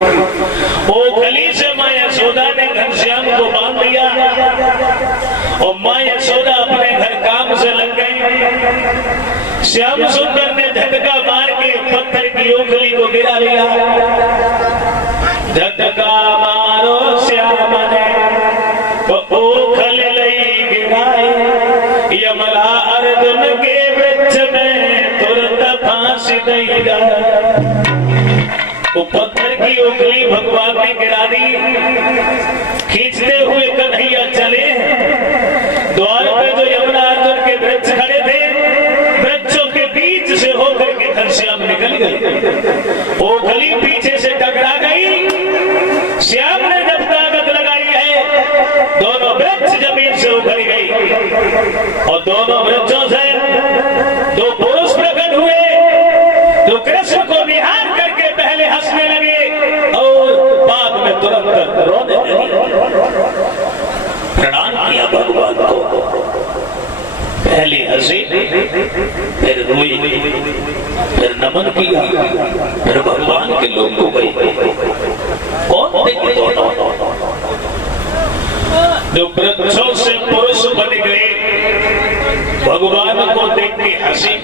वो गली से माँ यशोदा ने घनश्याम को बांध दिया और माँ यशोदा अपने घर काम से लग गई। श्याम सुंदर ने झटका मार के पत्थर की ओखली को गिरा लिया। झटका मारो श्याम ने तो ओखल लई गिराई। यमला अर्जुन के वृक्ष में तुरंत फांसी देगा। वो पत्थर की ओखली भगवान ने गिरा दी। खींचते हुए कन्हैया चले। द्वार पे जो यमुना अर्जुन के वृक्ष खड़े थे, वृक्षों के बीच से होकर के घनश्याम निकल गए। ओखली पीछे से टकरा गई। श्याम ने जब ताकत लगाई है, दोनों वृक्ष जमीन से उखड़ गई और दोनों वृक्षों से दो पुरुष प्रकट हुए जो कृष्ण को निहार करके पहले हंसने लगे और बाद में तुरंत रोने लगे। प्रणाम किया भगवान को। पहले हंसे, फिर रोई, फिर नमन किया, फिर भगवान के लोग को गई। कौन थे दोनों जो वृक्षों से पुरुष बन गए? भगवान को देख के हंसी।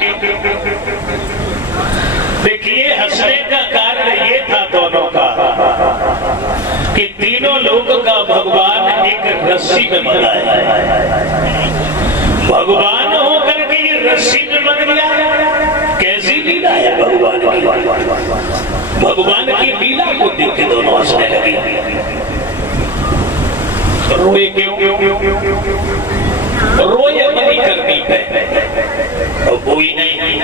देखिए, हंसने का कारण ये था दोनों का कि तीनों लोग का भगवान एक रस्सी में बंधा है। भगवान होकर के ये रस्सी में बंध गया। कैसी लीला है भगवान की। भगवान की लीला को देख के दोनों हंसने लगे। रोए क्यों? रोए अपनी करनी पे और कोई नहीं।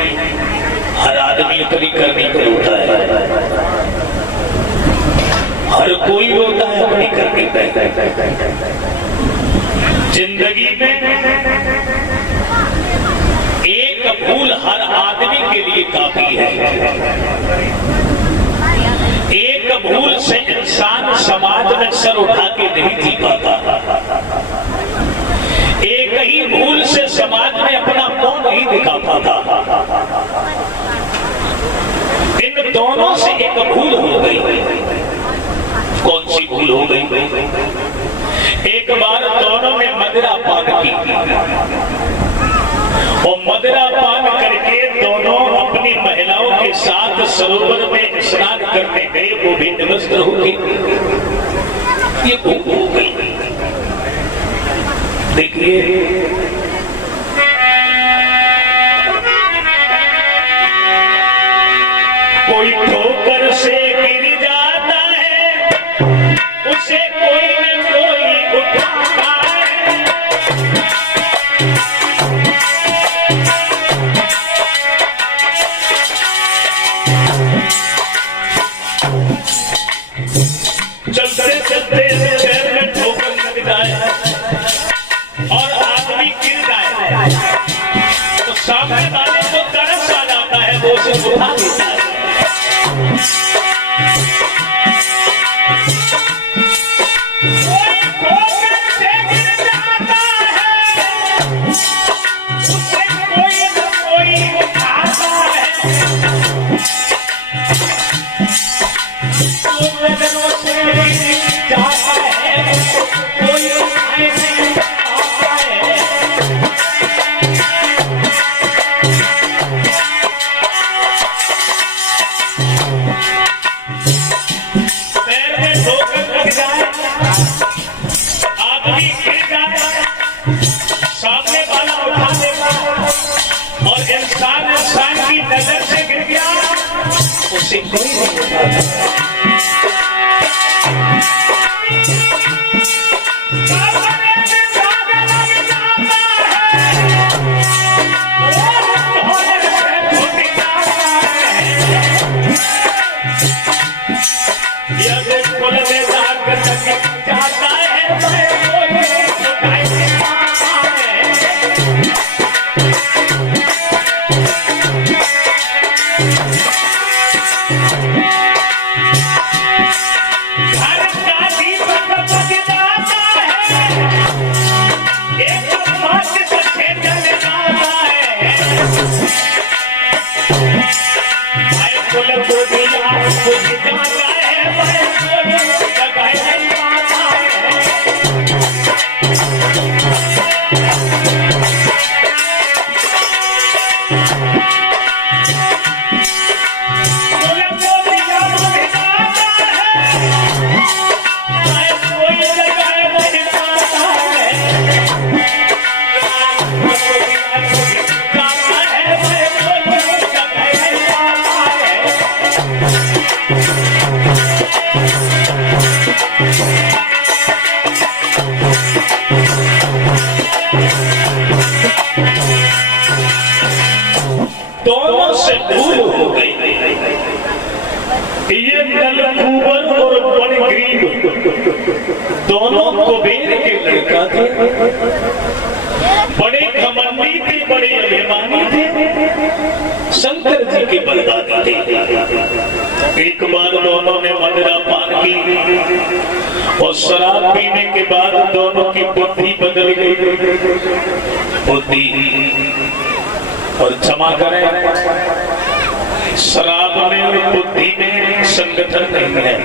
हर आदमी अपनी करनी पे रोता है। हर कोई रोता है अपनी करनी पे। जिंदगी में एक भूल हर आदमी के लिए काफी है। एक भूल से इंसान समाज में सर उठा के नहीं जी पाता। एक ही भूल से समाज में अपना मुंह नहीं दिखा पाता। इन दोनों से एक भूल हो गई। कौन सी भूल हो गई? एक बार दोनों ने मदिरा पान की और मदिरा पान करके दोनों अपनी महिलाओं के साथ सरोवर में स्नान करने गए। वो भी निवस्त्र हो गई। ये भूल हो गई। देखिए, कोई ठोकर से गिर जाता है, उसे कोई न कोई उठाता है। चलते चलते शहर में ठोकर लग जाए और आदमी गिर जाए तो सामने वाले को तरस आ जाता है, वो उसे उठा देता है। इंसान की नजर से गिर गया, उसे कोई नहीं उठाता। कुल को भी आपको जिताना है। दोनों कुबेर के लड़का थे, बड़े घमंडी थे, बड़े अभिमानी थे, शंकर जी के बलिदानी थे। एक बार दोनों ने मदिरा पान की और शराब पीने के बाद दोनों की बुद्धि बदल गई। बुद्धि और क्षमा करें, शराब में और बुद्धि में संगठन नहीं है।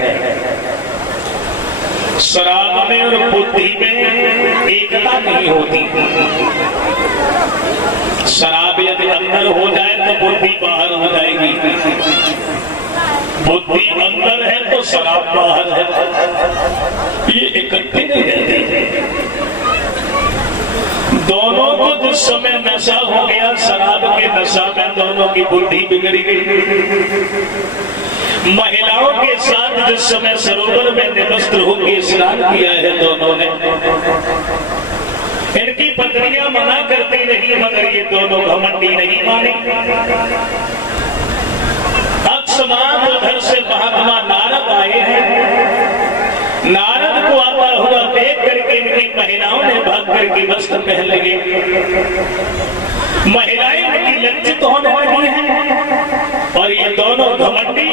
शराब में और बुद्धि में एकता नहीं होती। शराब यदि अंदर हो जाए तो बुद्धि बाहर हो जाएगी, बुद्धि अंदर है तो शराब बाहर है, ये इकट्ठे नहीं रहते। दोनों को जिस समय नशा हो गया, शराब के नशा में दोनों की बुद्धि बिगड़ी गई। महिलाओं के साथ जिस समय सरोवर में निवस्त्र होकर स्नान किया है दोनों ने, इनकी पत्नियां मना करती नहीं, मगर ये दोनों घमंडी नहीं माने। अकस्मात उधर से महात्मा नारद आए हैं। नारद को आता हुआ देख करके इनकी महिलाओं ने भाग करके वस्त्र पहन लगे। महिलाएं इनकी लज्जित होने लगी हैं और ये दोनों घमंडी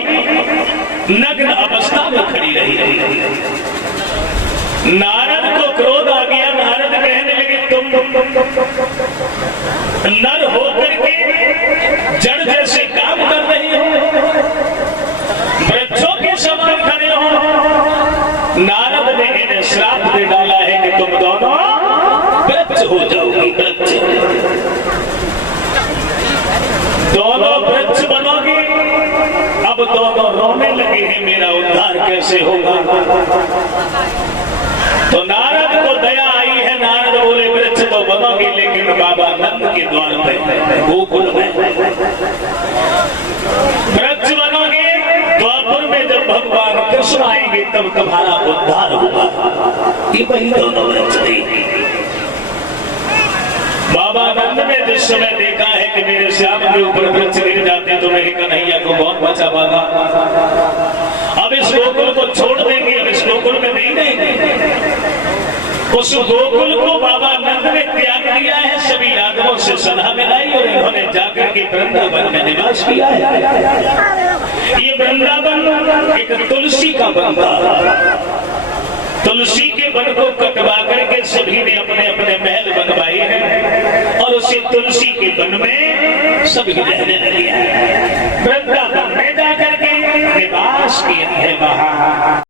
नग्न अवस्था में खड़ी रही। नारद को क्रोध आ गया। नारद कहने लगे, तुम नर होकर के जड़ जैसे काम कर रही हो, वृक्षों के समान खड़े हो। नारद ने इन्हें श्राप दे डाला है कि तुम दोनों वृक्ष हो जाओगी, वृक्ष। दोनों वृक्ष बनोगे। अब दोनों रोने लगे हैं, मेरा उद्धार कैसे होगा। तो नारद को दया आई है। नारद बोले, वृक्ष तो बनोगे लेकिन बाबा नंद के द्वार पे गोकुल में वृक्ष बनोगे। द्वापर में जब भगवान कृष्ण आएंगे तब तुम्हारा उद्धार होगा। ये वही दोनों वृक्ष थे। बाबा नंद ने जिस समय देखा है कि मेरे श्याम के ऊपर वृक्ष गिर जाते तो मेरे कन्हैया को कौन बचा पागा। अब इस गोकुल को छोड़ देंगे, अब इस गोकुल में नहीं रहेंगे। उस गोकुल को बाबा नंद ने त्याग दिया है। सभी यादवों से सलाह मिलाई और इन्होंने जाकर के वृंदावन में निवास किया है। ये वृंदावन एक तुलसी का वन था। तुलसी के वन को कटवा करके सभी ने अपने अपने महल बनवाए हैं और उसी तुलसी के वन में सभी रहने लगे हैं। वृंदावन में जाकर के निवास किया है वहां।